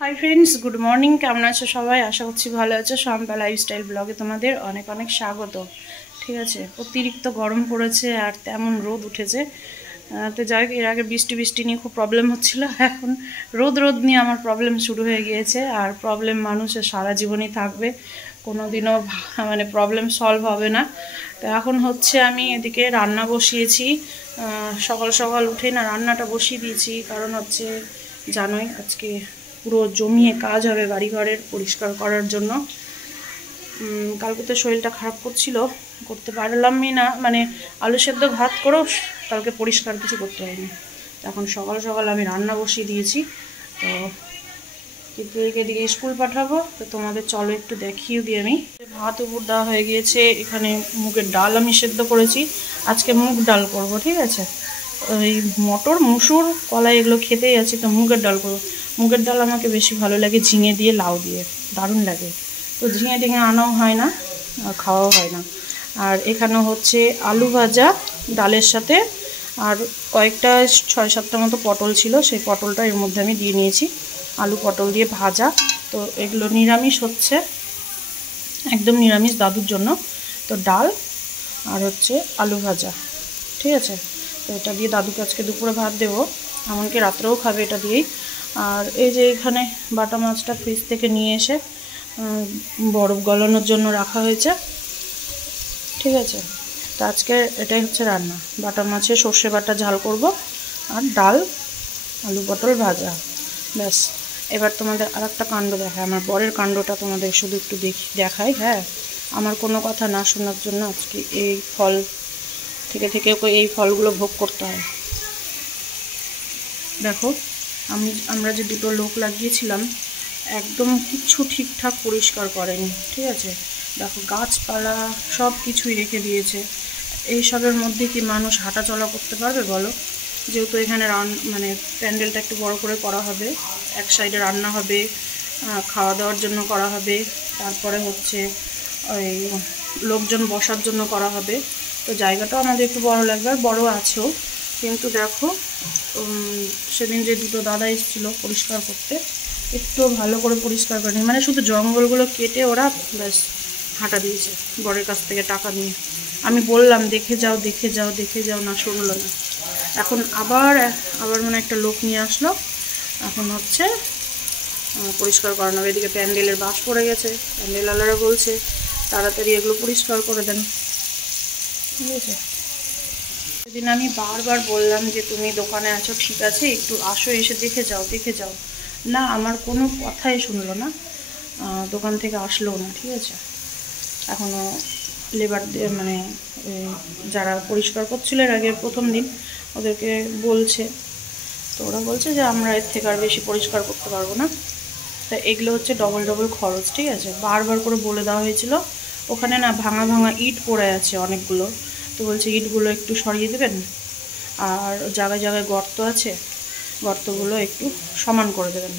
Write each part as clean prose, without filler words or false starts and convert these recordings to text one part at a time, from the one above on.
Hi friends, good morning. কেমন আছো সবাই? আশা করছি ভালো আছো। শম্পা লাইফস্টাইল ব্লগে তোমাদের অনেক অনেক স্বাগত। ঠিক আছে, অতিরিক্ত গরম পড়েছে আর তেমন রোদ উঠেছে। তো যাই হোক, এর আগে বৃষ্টি বৃষ্টি নিয়ে খুব প্রবলেম হচ্ছিল, এখন রোদ রোদ নিয়ে আমার প্রবলেম শুরু হয়ে গিয়েছে। আর প্রবলেম মানুষের সারা জীবনই থাকবে, কোনো দিনও মানে প্রবলেম সলভ হবে না। তো এখন হচ্ছে আমি এদিকে রান্না বসিয়েছি। সকাল সকাল উঠে না রান্নাটা বসিয়ে দিয়েছি, কারণ হচ্ছে জানোই আজকে পুরো জমিয়ে কাজ হবে বাড়িঘরের পরিষ্কার করার জন্য। কালকে তো শরীরটা খারাপ করছিল, করতে পারলামই না, মানে আলু সেদ্ধ ভাত করেও কালকে পরিষ্কার কিছু করতে হয়নি। এখন সকাল সকাল আমি রান্না বসিয়ে দিয়েছি। তো কিন্তু এদিকে স্কুল পাঠাবো, তো তোমাদের চলো একটু দেখিয়ে দিই। আমি ভাত উপর দেওয়া হয়ে গিয়েছে, এখানে মুগের ডাল আমি সেদ্ধ করেছি। আজকে মুগ ডাল করব, ঠিক আছে। ওই মটর মুসুর কলাই এগুলো খেতেই আছি, তো মুগের ডাল করবো। মুগের ডাল আমাকে বেশি ভালো লাগে ঝিঙে দিয়ে, লাউ দিয়ে, দারুণ লাগে। তো ঝিঙে টিঙে আনাও হয় না আর খাওয়াও হয় না। আর এখানে হচ্ছে আলু ভাজা ডালের সাথে, আর কয়েকটা 6-7টা মতো পটল ছিল, সেই পটলটা এর মধ্যে আমি দিয়ে নিয়েছি। আলু পটল দিয়ে ভাজা। তো এগুলো নিরামিষ হচ্ছে, একদম নিরামিষ দাদুর জন্য। তো ডাল আর হচ্ছে আলু ভাজা, ঠিক আছে। তো এটা দিয়ে দাদুকে আজকে দুপুরে ভাত দেবো, এমনকি রাত্রেও খাবে এটা দিয়েই। আর এই যে এখানে বাটা মাছটা ফ্রিজ থেকে নিয়ে এসে বরফ গলানোর জন্য রাখা হয়েছে, ঠিক আছে। তো আজকে এটাই হচ্ছে রান্না, বাটা মাছে সর্ষে বাটা ঝাল করব, আর ডাল আলু পটল ভাজা, ব্যাস। এবার তোমাদের আর একটা কাণ্ড দেখায়, আমার বরের কাণ্ডটা তোমাদের শুধু একটু দেখাই। হ্যাঁ, আমার কোনো কথা না শোনার জন্য আজকে এই ফল থেকে থেকে এই ফলগুলো ভোগ করতে হয়। দেখো, আমরা যে দুটো লোক লাগিয়েছিলাম, একদম কিচ্ছু ঠিকঠাক পরিষ্কার করেনি, ঠিক আছে। দেখো গাছপালা সব কিছুই রেখে দিয়েছে। এইসবের মধ্যে কি মানুষ হাঁটা চলা করতে পারবে বলো? যেহেতু এখানে মানে প্যান্ডেলটা একটু বড় করে করা হবে, এক সাইডে রান্না হবে, খাওয়া দাওয়ার জন্য করা হবে, তারপরে হচ্ছে ওই লোকজন বসার জন্য করা হবে। তো জায়গাটাও আমাদের একটু বড় লাগবে, আর বড় আছেও। কিন্তু দেখো, সেদিন যে দুটো দাদা এসেছিলো পরিষ্কার করতে, একটু ভালো করে পরিষ্কার করেনি, মানে শুধু জঙ্গলগুলো কেটে ওরা ব্যাস হাঁটা দিয়েছে বরের কাছ থেকে টাকা নিয়ে। আমি বললাম দেখে যাও দেখে যাও দেখে যাও, না শুনলো না। এখন আবার মানে একটা লোক নিয়ে আসলো, এখন হচ্ছে পরিষ্কার করানো। এদিকে প্যান্ডেলের বাস পড়ে গেছে, প্যান্ডেলওয়ালারা বলছে তাড়াতাড়ি এগুলো পরিষ্কার করে দেন, ঠিক আছে। সেদিন আমি বারবার বললাম যে তুমি দোকানে আছো, ঠিক আছে, একটু আসো, এসে দেখে যাও দেখে যাও। না, আমার কোনো কথাই শুনলো না, দোকান থেকে আসলেও না, ঠিক আছে। এখনও লেবার মানে যারা পরিষ্কার করছিল এর আগে প্রথম দিন, ওদেরকে বলছে, তো ওরা বলছে যে আমরা এর থেকে আর বেশি পরিষ্কার করতে পারবো না। তা এগুলো হচ্ছে ডবল ডবল খরচ, ঠিক আছে। বারবার করে বলে দেওয়া হয়েছিল। ওখানে না ভাঙা ভাঙা ইট পড়ে আছে অনেকগুলো, তো বলছে ইটগুলো একটু সরিয়ে দেবেন, আর জায়গায় জায়গায় গর্ত আছে, গর্তগুলো একটু সমান করে দেবেন।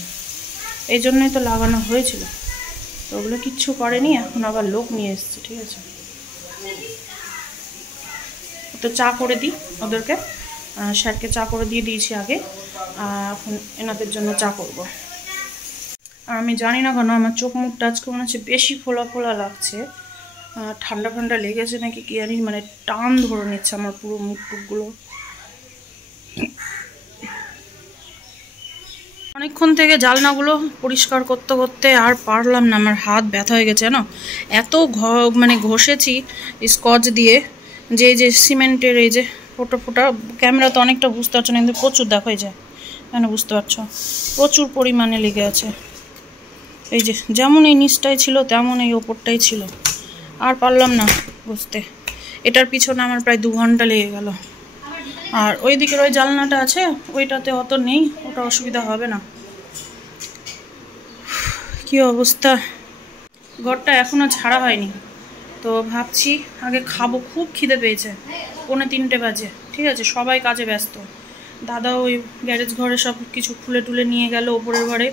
এই জন্যই তো লাগানো হয়েছিল। তো ওগুলো কিচ্ছু করেনি, এখন আবার লোক নিয়ে এসছে, ঠিক আছে। তো চা করে দিই ওদেরকে, স্যারকে চা করে দিয়ে দিয়েছি আগে, এখন এনাদের জন্য চা করব। আর আমি জানি না কেন আমার চোখ মুখটা আজকে মনে হচ্ছে বেশি ফোলা ফোলা লাগছে, ঠান্ডা ঠান্ডা লেগেছে নাকি কি জানি, মানে টান ধরে নিচ্ছে আমার পুরো মুখ টুকগুলো। অনেকক্ষণ থেকে জানলাগুলো পরিষ্কার করতে করতে আর পারলাম না, আমার হাত ব্যথা হয়ে গেছে জানো। এত মানে ঘষেছি স্কচ দিয়ে, যে সিমেন্টের এই যে ফোটা ফোটা, ক্যামেরা তো অনেকটা বুঝতে পারছো না, কিন্তু প্রচুর দেখা যায়, কেন বুঝতে পারছো, প্রচুর পরিমাণে লেগে আছে। এই যে যেমন এই নিচটাই ছিল তেমন এই ওপরটাই ছিল, আর পারলাম না বুঝতে। এটার পিছনে আমার প্রায় 2 ঘন্টা লেগে গেল। আর ওই দিকের ওই জানলাটা আছে, ওইটাতে অত নেই, ওটা অসুবিধা হবে না। কি অবস্থা, ঘরটা এখনো ছাড়া হয়নি। তো ভাবছি আগে খাবো, খুব খিদে পেয়েছে, 2:45 বাজে, ঠিক আছে। সবাই কাজে ব্যস্ত। দাদা ওই গ্যারেজ ঘরে সব কিছু খুলে টুলে নিয়ে গেল উপরের ঘরে,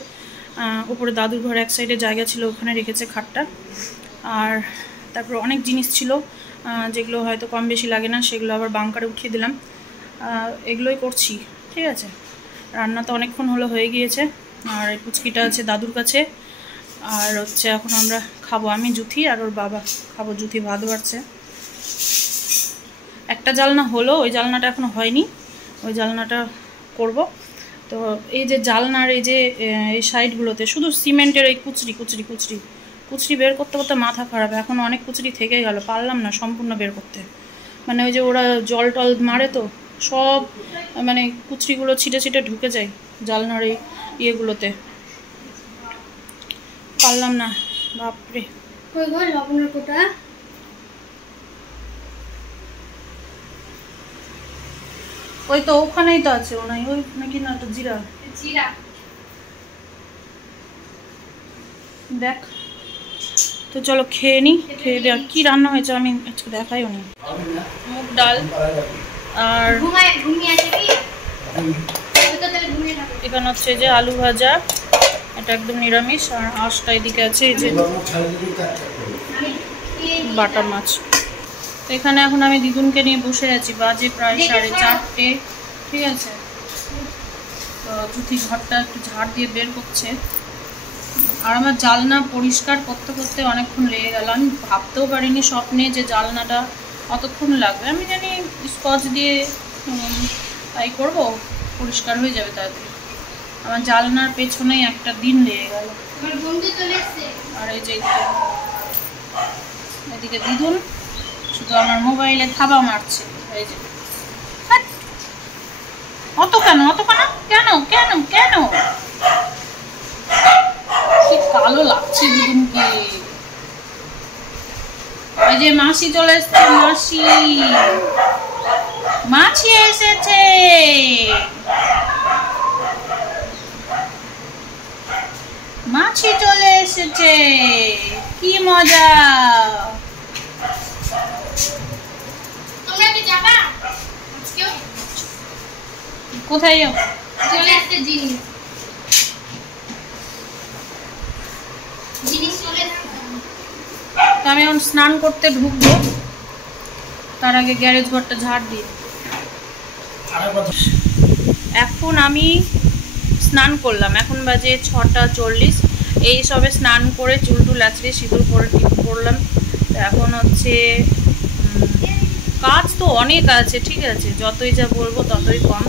উপরে দাদুর ঘরে এক সাইডে জায়গা ছিল, ওখানে রেখেছে খাটটা। আর তারপর অনেক জিনিস ছিল যেগুলো হয়তো কম বেশি লাগে না, সেগুলো আবার বাংকারে উঠিয়ে দিলাম। এগুলোই করছি, ঠিক আছে। রান্না তো অনেকক্ষণ হলো হয়ে গিয়েছে, আর এই পুচকিটা আছে দাদুর কাছে। আর হচ্ছে এখন আমরা খাবো, আমি জুথি আর ওর বাবা খাবো। জুথি ভাত বাড়ছে। একটা জালনা হলো, ওই জালনাটা এখনো হয়নি, ওই জালনাটা করব। তো এই যে জালনার এই যে এই সাইডগুলোতে শুধু সিমেন্টের এই কুচরি বের করতে করতে মাথা খারাপ। এখন অনেক কুচরি থেকে গেল, পারলাম না সম্পূর্ণ বের করতে। মানে ওই যে ওরা জল টল মারে তো সব মানে কুচরিগুলো ছিটে ছিটে ঢুকে যায় জালনার এই ইয়েগুলোতে, পারলাম না। বাপরে, ওই তো ওখানেই তো আছে, ওনাই ওই নাকি না তো জিরা দেখ। তো চলো খেয়ে নি, খেয়ে দেওয়ার কি রান্না হয়েছে আমি আজকে দেখাইও নি। মুগ ডাল আর এখানে হচ্ছে যে আলু ভাজা, এটা একদম নিরামিষ। আর আঁশটা এদিকে আছে এই যে বাটা মাছ। তো এখানে এখন আমি দিদুনকে নিয়ে বসে আছি, বাজে প্রায় 4:30, ঠিক আছে। তো জুথি ঘরটা একটু ঝাড় দিয়ে বের করছে। আর আমার জালনা পরিষ্কার করতে করতে অনেকক্ষণ লেগে গেল। আমি ভাবতেও পারিনি স্বপ্নে যে জালনাটা অতক্ষণ লাগবে। আমি জানি স্কচ দিয়ে তাই করব, পরিষ্কার হয়ে যাবে তাড়াতাড়ি। আমার জালনার পেছনেই একটা দিন লেগে গেল। আর এই যে এদিকে দিদুন শুধু আমার মোবাইলে থাবা মারছে। এই যে অত কেন কেন কেন কেন কি কালো লাগছে দিদুনকে। এই যে মাসি চলে এসছে, মাছি এসেছে। মাছি চলে এসেছে, কি মজা। কোথায় যাবো? আমি এখন স্নান করতে ঢুকবো, তার আগে গ্যারেজ ঘরটা ঝাড় দিয়ে। এখন আমি স্নান করলাম, এখন বাজে 6:40। এই সবে স্নান করে চুল টুল আছড়ে সিঁদুর পরে টিপ করলাম। এখন হচ্ছে কাজ তো অনেক আছে, ঠিক আছে, যতই যা বলবো ততই কম।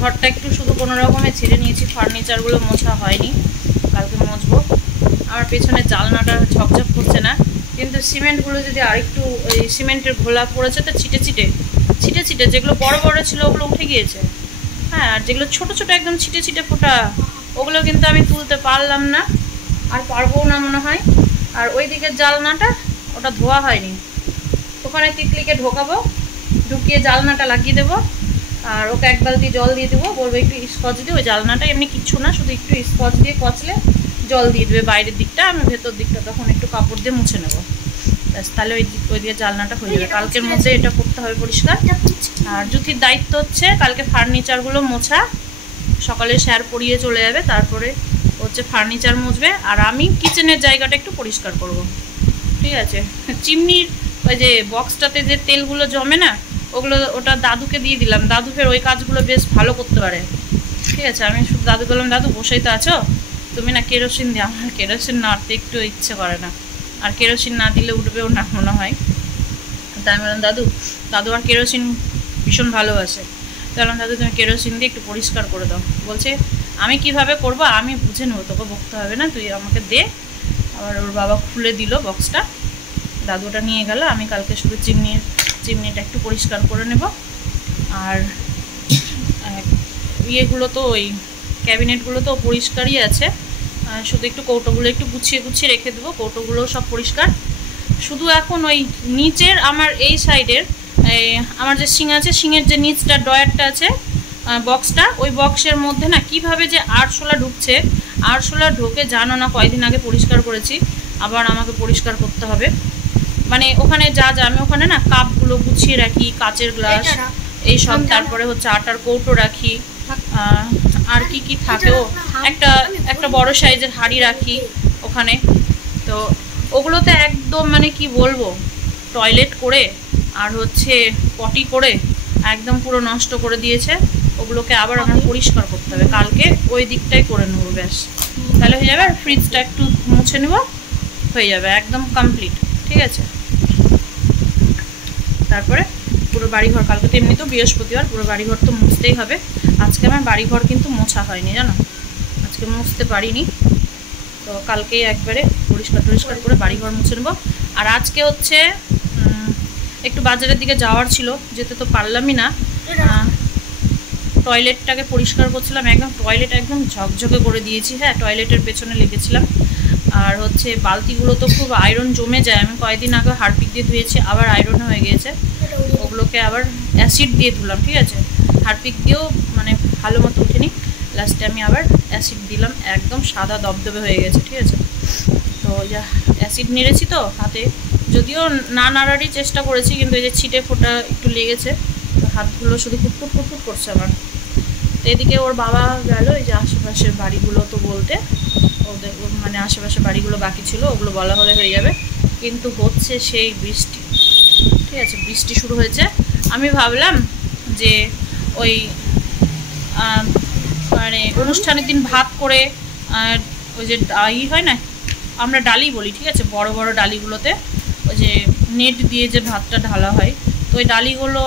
ঘরটা একটু শুধু কোনো রকমে ছেড়ে নিয়েছি, ফার্নিচারগুলো মোছা হয়নি, কালকে মুছবো। আমার পেছনে জালনাটা ঝকঝক করছে না, কিন্তু সিমেন্টগুলো যদি আরেকটু ওই সিমেন্টের ঘোলা পড়েছে তো ছিটে ছিটে যেগুলো বড় বড় ছিল ওগুলো উঠে গিয়েছে। হ্যাঁ, আর যেগুলো ছোট ছোট একদম ছিটে ফোটা ওগুলো কিন্তু আমি তুলতে পারলাম না, আর পারবও না মনে হয়। আর ওই দিকের জালনাটা ওটা ধোয়া হয়নি, ওখানে তিতলিকে ঢোকাবো, ঢুকিয়ে জালনাটা লাগিয়ে দেবো। আর ওকে 1 বালতি জল দিয়ে দেবো, বলবো একটু স্কচ দিয়ে ওই জালনাটা, এমনি কিচ্ছু না, শুধু একটু স্কচ দিয়ে কচলে জল দিয়ে দেবে বাইরের দিকটা, আমি ভেতর দিকটা তখন একটু কাপড় দিয়ে মুছে নেবো। ব্যাস, তাহলে ওই দিয়ে জালনাটা হয়ে যাবে। কালকের মধ্যে এটা করতে হবে পরিষ্কার। আর জুথির দায়িত্ব হচ্ছে কালকে ফার্নিচারগুলো মোছা, সকালে স্যার পরিয়ে চলে যাবে, তারপরে হচ্ছে ফার্নিচার মুছবে। আর আমি কিচেনের জায়গাটা একটু পরিষ্কার করব, ঠিক আছে। চিমনির ওই যে বক্সটাতে যে তেলগুলো জমে না, ওটা দাদুকে দিয়ে দিলাম। দাদু ফের ওই কাজগুলো বেশ ভালো করতে পারে, ঠিক আছে। আমি শুধু দাদু বললাম, দাদু বসেই তো আছো, তুমি না কেরোসিন দিয়ে। আমার কেরোসিন নাড়তে একটু ইচ্ছে করে না, আর কেরোসিন না দিলে উঠবেও না মনে হয়। তাই আমি বললাম দাদু আর কেরোসিন ভীষণ ভালোবাসে। বললাম দাদু তুমি কেরোসিন দিয়ে একটু পরিষ্কার করে দাও। বলছে আমি কিভাবে করব, আমি বুঝে নেবো, তোকে বকতে হবে না, তুই আমাকে দে। আবার ওর বাবা খুলে দিল বক্সটা, দাদুটা নিয়ে গেল। আমি কালকে শুধু চিমনিটা একটু পরিষ্কার করে নেব। আর ইয়েগুলো তো ওই ক্যাবিনেটগুলো তো পরিষ্কারই আছে, শুধু একটু কৌটোগুলো একটু গুছিয়ে রেখে দেবো। কৌটোগুলো সব পরিষ্কার, শুধু এখন ওই নিচের আমার এই সাইডের আমার যে শিং আছে, শিংয়ের যে নিচটা ড্রয়ারটা আছে বক্সটা, ওই বক্সের মধ্যে না কিভাবে যে আরশোলা ঢুকছে, আরশোলা ঢোকে জানো না। কয়েকদিন আগে পরিষ্কার করেছি, আবার আমাকে পরিষ্কার করতে হবে। মানে ওখানে যা আমি ওখানে না কাপগুলো গুছিয়ে রাখি, কাচের গ্লাস এইসব, তারপরে হচ্ছে আটার কৌটো রাখি, আর কি থাকেও একটা বড় সাইজের হাঁড়ি রাখি ওখানে। তো ওগুলোতে একদম মানে কি বলবো, টয়লেট করে আর হচ্ছে পটি করে একদম পুরো নষ্ট করে দিয়েছে। ওগুলোকে আবার আমার পরিষ্কার করতে হবে, কালকে ওই দিকটাই করে নেবো, ব্যাস তাহলে হয়ে যাবে। আর ফ্রিজটা একটু মুছে নেব, হয়ে যাবে একদম কমপ্লিট, ঠিক আছে। তারপরে পুরো বাড়িঘর, কালকে তো এমনি তো বৃহস্পতিবার, পুরো বাড়িঘর তো মুছতেই হবে। আজকে আমার বাড়িঘর কিন্তু মোছা হয়নি জানো, আজকে মুছতে পারিনি, তো কালকেই একবারে পরিষ্কার টরিষ্কার করে বাড়িঘর মুছে নেবো। আর আজকে হচ্ছে একটু বাজারের দিকে যাওয়ার ছিল, যেতে তো পারলামই না। টয়লেটটাকে পরিষ্কার করছিলাম, একদম টয়লেট একদম ঝকঝকে করে দিয়েছি, হ্যাঁ টয়লেটের পেছনে লেগেছিলাম। আর হচ্ছে বালতিগুলো তো খুব আয়রন জমে যায়, আমি কয়েকদিন আগে হারপিক দিয়ে ধুয়েছি, আবার আয়রন হয়ে গিয়েছে, ওগুলোকে আবার অ্যাসিড দিয়ে ধুলাম, ঠিক আছে। হারপিক দিয়েও মানে ভালো মতো উঠেনি, লাস্টে আমি আবার অ্যাসিড দিলাম, একদম সাদা দবদবে হয়ে গেছে, ঠিক আছে। তো যা অ্যাসিড নেড়েছি তো হাতে, যদিও না নাড়ারই চেষ্টা করেছি, কিন্তু এই যে ছিটে ফোটা একটু লেগেছে, তো হাতগুলো শুধু ফুটফুট ফুটফুট করছে আমার। তো এদিকে ওর বাবা গেল এই যে আশেপাশের বাড়িগুলো তো বলতে, ওদের মানে আশেপাশের বাড়িগুলো বাকি ছিল, ওগুলো বলা হলে হয়ে যাবে, কিন্তু হচ্ছে সেই বৃষ্টি, ঠিক আছে, বৃষ্টি শুরু হয়েছে। আমি ভাবলাম যে ওই মানে অনুষ্ঠানের দিন ভাত করে ওই যে হয় না, আমরা ডালি বলি, ঠিক আছে, বড় বড় ডালিগুলোতে ওই যে নেট দিয়ে যে ভাতটা ঢালা হয়, তো ওই ডালিগুলো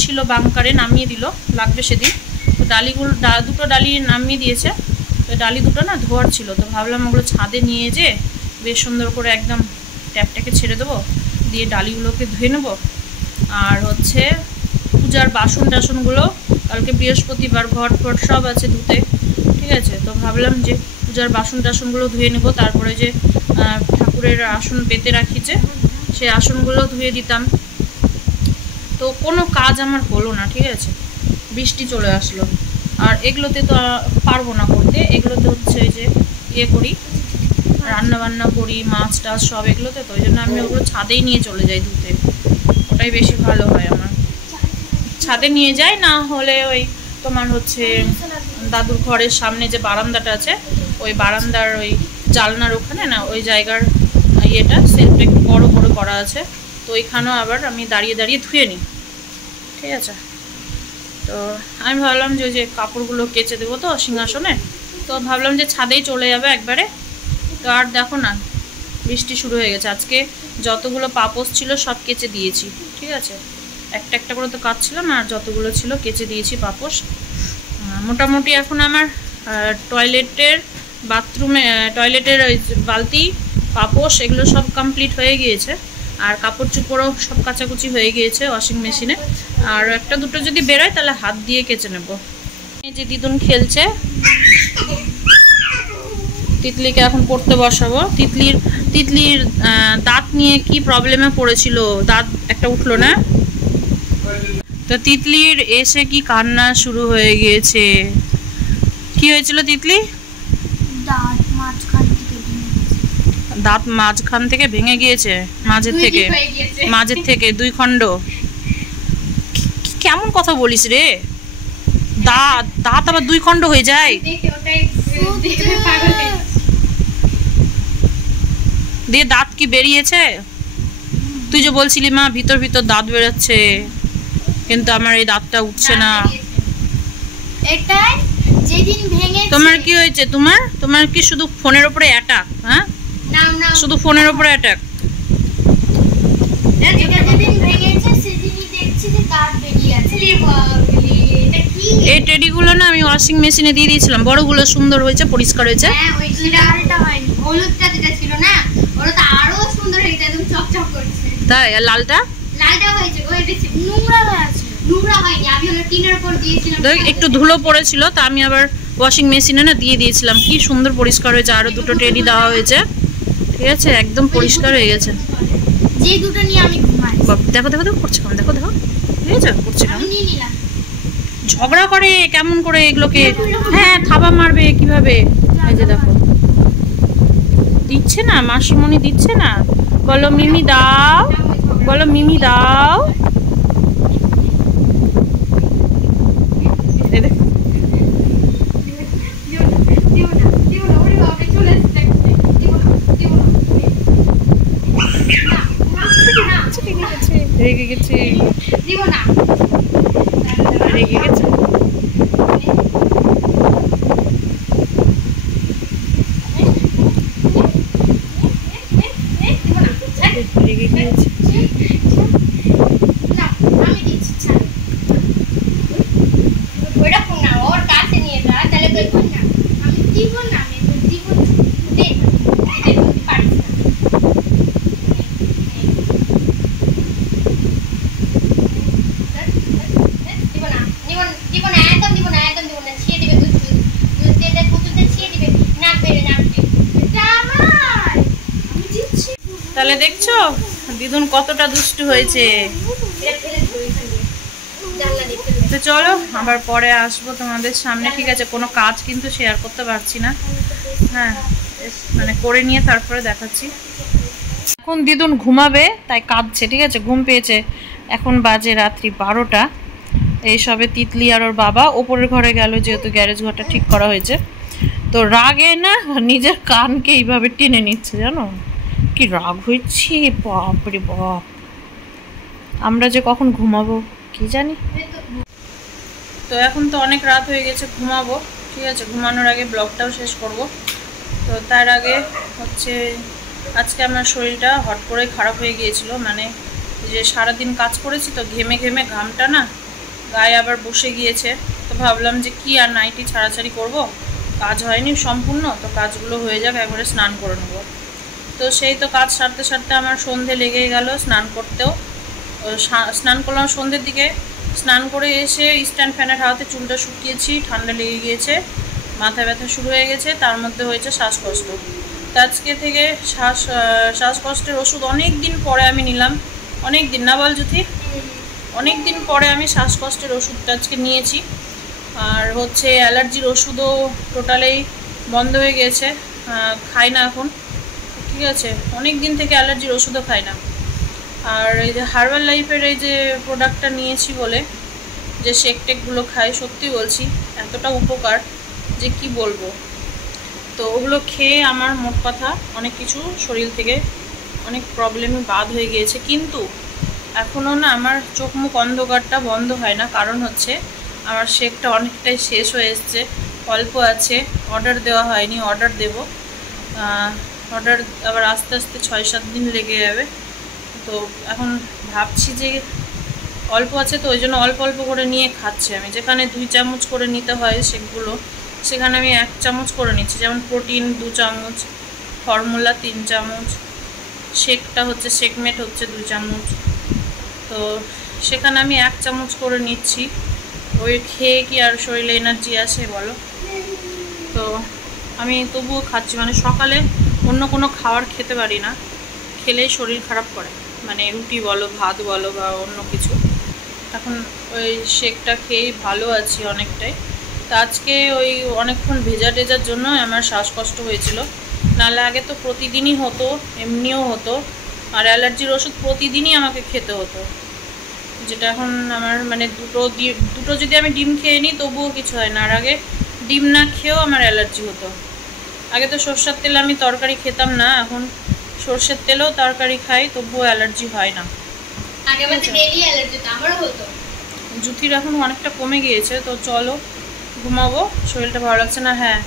ছিল বাংকারে, নামিয়ে দিল, লাগবে সেদিন। তো ডালিগুলো দুটো ডালি নামিয়ে দিয়েছে, তো ডালি দুটো না ধোয়ার ছিল, তো ভাবলাম ওগুলো ছাদে নিয়ে যে বেশ সুন্দর করে একদম ট্যাপটাকে ছেড়ে দেবো, দিয়ে ডালিগুলোকে ধুয়ে নেবো। আর হচ্ছে পূজার বাসন টাসনগুলো, কালকে বৃহস্পতিবার, ঘট ফট সব আছে ধুতে, ঠিক আছে। তো ভাবলাম যে পূজার বাসন টাসনগুলো ধুয়ে নেব, তারপরে যে ঠাকুরের আসন পেতে রাখিছে সেই আসনগুলো ধুয়ে দিতাম। তো কোনো কাজ আমার হলো না, ঠিক আছে, বৃষ্টি চলে আসলো। আর এগুলোতে তো পারবো না করতে, এগুলোতে হচ্ছে যে ইয়ে করি, রান্না বান্না করি, মাছ টাছ সব এগুলোতে, তো ওই জন্য আমি ওগুলো ছাদেই নিয়ে চলে যাই ধুতে, ওটাই বেশি ভালো হয় আমার। ছাদে নিয়ে যাই, না হলে ওই তোমার হচ্ছে দাদুর ঘরের সামনে যে বারান্দাটা আছে, ওই বারান্দার ওই জালনার ওখানে না, ওই জায়গার ইয়েটা সেলফটা একটু বড় বড় করা আছে, তো ওইখানেও আবার আমি দাঁড়িয়ে দাঁড়িয়ে ধুয়ে নিই, ঠিক আছে। তো আমি ভাবলাম যে ওই যে কাপড়গুলো কেচে দেবো তো সিংহাসনে, তো ভাবলাম যে ছাদেই চলে যাবে একবারে। তো আর দেখো না বৃষ্টি শুরু হয়ে গেছে, আজকে যতগুলো পাপোশ ছিল সব কেচে দিয়েছি, ঠিক আছে, একটা একটা করে তো কাচছিলাম, আর যতগুলো ছিল কেচে দিয়েছি পাপোশ। মোটামুটি এখন আমার টয়লেটের বাথরুমে টয়লেটের ওই বালতি পাপোশ এগুলো সব কমপ্লিট হয়ে গিয়েছে, আর কাপড় চোপড়ও সব কাচাকুচি হয়ে গিয়েছে ওয়াশিং মেশিনে। আর একটা দুটো যদি বেরোয় তাহলে হাত দিয়ে কেচে নেব। এই যে দিদুন খেলছে, তিতলিকে এখন পড়তে বসাবো। তিতলির দাঁত নিয়ে কি প্রবলেমে পড়েছিল, দাঁত একটা উঠলো না, তো তিতলির এসে কি কান্না শুরু হয়ে গিয়েছে। কি হয়েছিল তিতলি? দাঁত মাঝখান থেকে ভেঙে গিয়েছে, মাঝের থেকে 2 খণ্ড। কেমন কথা বলিস রে, দাঁত আবার 2 খণ্ড হয়ে যায়? দিয়ে দাঁত কি বেরিয়েছে? তুই যে বলছিলি মা ভিতর ভিতর দাঁত বেরোচ্ছে, কিন্তু আমার এই দাঁতটা উঠছে না। তোমার কি হয়েছে? তোমার কি শুধু ফোনের উপরে অ্যাটাক? হ্যাঁ, শুধু ফোনের উপরে অ্যাটাক? এই টেডিগুলো না আমি ওয়াশিং মেশিনে দিয়ে দিয়েছিলাম, বড়গুলো সুন্দর হয়েছে, পরিষ্কার হয়েছে। তাই? আর লালটা একটু ধুলো পড়েছিল, তা আমি আবার ওয়াশিং মেশিনে না দিয়ে দিয়েছিলাম, কি সুন্দর পরিষ্কার হয়েছে। আরো 2টো টেডি দেওয়া হয়েছে, ঠিক আছে, একদম পরিষ্কার হয়ে গেছে। দেখো দেখো দেখো করছে কেমন, দেখো দেখো করছে কেমন, ঝগড়া করে কেমন করে এগুলোকে। হ্যাঁ, থাবা মারবে কিভাবে, এই যে দেখো দিচ্ছে না, মাসিমণি দিচ্ছে না। বলো মিমি দাও, বলো মিমি দাও। রেগে গেছে, রেগে গেছে। তাহলে দেখছো দিদুন কতটা দুষ্টু হয়েছে। তো চলো আবার পরে আসবো তোমাদের সামনে, ঠিক আছে? কোনো কাজ কিন্তু শেয়ার করতে পারছি না, হ্যাঁ, মানে করে নিয়ে তারপরে দেখাচ্ছি। এখন দিদুন ঘুমাবে তাই কাঁদছে, ঠিক আছে? ঘুম পেয়েছে। এখন বাজে রাত্রি 12টা। এইসবে তিতলি আর ওর বাবা ওপরের ঘরে গেল, যেহেতু গ্যারেজ ঘরটা ঠিক করা হয়েছে। তো রাগে না নিজের কানকে এইভাবে টেনে নিচ্ছে, জানো কি রাগ হয়েছে, বাপরে বাপ। আমরা যে কখন ঘুমাবো কি জানি। তো এখন তো অনেক রাত হয়ে গেছে, ঘুমাবো, ঠিক আছে? ঘুমানোর আগে ব্লগটাও শেষ করব। তো তার আগে হচ্ছে আজকে আমার শরীরটা হট করে খারাপ হয়ে গিয়েছিল, মানে যে সারাদিন কাজ করেছি তো ঘেমে ঘেমে ঘামটা না গায়ে আবার বসে গিয়েছে। তো ভাবলাম যে কি আর নাইটি ছাড়াছাড়ি করব, কাজ হয়নি সম্পূর্ণ, তো কাজগুলো হয়ে যাক, একবারে স্নান করে নেবো। তো সেই তো কাজ সারতে সারতে আমার সন্ধে লেগেই গেল। স্নান করতেও স্নান করলাম সন্ধ্যের দিকে। স্নান করে এসে স্ট্যান্ড ফ্যানের হাওয়াতে চুলটা শুকিয়েছি, ঠান্ডা লেগে গিয়েছে, মাথা ব্যথা শুরু হয়ে গেছে, তার মধ্যে হয়েছে শ্বাসকষ্ট। তো আজকে থেকে শ্বাসকষ্টের ওষুধ অনেক দিন পরে আমি নিলাম, অনেক দিন না বল জ্যোতি, অনেক দিন পরে আমি শ্বাসকষ্টের ওষুধটা আজকে নিয়েছি। আর হচ্ছে অ্যালার্জির ওষুধও টোটালেই বন্ধ হয়ে গেছে, খাই না এখন, ঠিক আছে? অনেক দিন থেকে অ্যালার্জির ওষুধও খাই না। আর এই যে হার্বাল লাইফের এই যে প্রোডাক্টটা নিয়েছি বলে যে শেক টেকগুলো খাই, সত্যি বলছি এতটা উপকার যে কি বলবো। তো ওগুলো খেয়ে আমার মোট কথা অনেক কিছু শরীর থেকে অনেক প্রবলেমই বাদ হয়ে গিয়েছে, কিন্তু এখনও না আমার চোখ মুখ অন্ধকারটা বন্ধ হয় না। কারণ হচ্ছে আমার শেকটা অনেকটাই শেষ হয়ে এসছে, অল্প আছে, অর্ডার দেওয়া হয়নি, অর্ডার দেব। অর্ডার আবার আস্তে আস্তে 6-7 দিন লেগে যাবে। তো এখন ভাবছি যে অল্প আছে তো ওই জন্য অল্প অল্প করে নিয়ে খাচ্ছি আমি। যেখানে 2 চামচ করে নিতে হয় শেকগুলো, সেখানে আমি 1 চামচ করে নিচ্ছি। যেমন প্রোটিন 2 চামচ, ফর্মুলা 3 চামচ, শেকটা হচ্ছে শেকমেট হচ্ছে 2 চামচ। তো সেখানে আমি 1 চামচ করে নিচ্ছি। ওই খেয়ে কি আর শরীরে এনার্জি আসে বলো? তো আমি তবুও খাচ্ছি, মানে সকালে অন্য কোনো খাবার খেতে পারি না, খেলেই শরীর খারাপ করে, মানে রুটি বলো, ভাত বলো বা অন্য কিছু। এখন ওই শেকটা খেয়েই ভালো আছি অনেকটাই। তো আজকে ওই অনেকক্ষণ ভেজা টেজার জন্য আমার শ্বাসকষ্ট হয়েছিল, নাহলে আগে তো প্রতিদিনই হতো, এমনিও হতো। আর অ্যালার্জির ওষুধ প্রতিদিনই আমাকে খেতে হতো, যেটা এখন আমার মানে দুটো যদি আমি ডিম খেয়ে নিই তবুও কিছু হয় না। আর আগে ডিম না খেয়েও আমার অ্যালার্জি হতো। আগে তো সরষের তেলে আমি তরকারি খেতাম না, এখন সরষের তেলেও তরকারি খাই তবুও অ্যালার্জি হয় না। আগে আমাদের ডেইলি অ্যালার্জি আমারও হতো। জুতির এখন অনেকটা কমে গিয়েছে। তো চলো ঘুমাবো, শরীরটা ভালো লাগছে না। হ্যাঁ,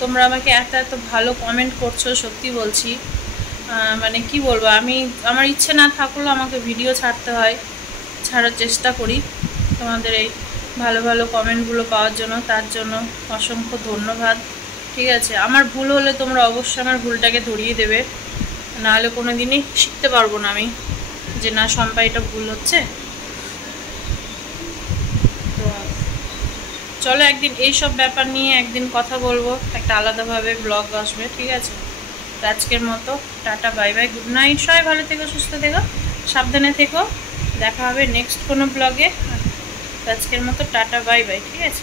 তোমরা আমাকে এত এত ভালো কমেন্ট করছো, সত্যি বলছি। মানে কি বলবো, আমি আমার ইচ্ছে না থাকলেও আমাকে ভিডিও ছাড়তে হয়, ছাড়ার চেষ্টা করি তোমাদের এই ভালো ভালো কমেন্টগুলো পাওয়ার জন্য। তার জন্য অসংখ্য ধন্যবাদ, ঠিক আছে? আমার ভুল হলে তোমরা অবশ্যই আমার ভুলটাকে ধরিয়ে দেবে, নাহলে কোনো দিনই শিখতে পারবো না আমি যে না শম্পা এটা ভুল হচ্ছে। তো চলো একদিন এইসব ব্যাপার নিয়ে একদিন কথা বলবো, একটা আলাদাভাবে ব্লগ আসবে, ঠিক আছে? তো আজকের মতো tata, bye bye, good night. সবাই ভালো থেকো, সুস্থ থেকো, সাবধানে থেকো, দেখা হবে নেক্সট কোনো ব্লগে। আজকের মতো টাটা, বাই বাই, ঠিক আছে?